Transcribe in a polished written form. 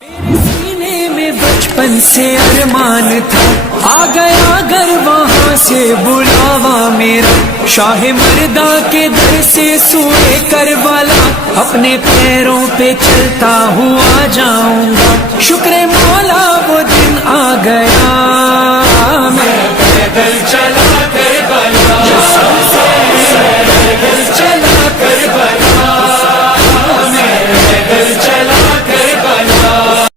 सीने में बचपन से अरमान था, आ गया अगर वहाँ से बुलावा मेरा। शाह मर्दा के दर से सूए करबला, अपने पैरों पे चलता हुआ जाऊंगा।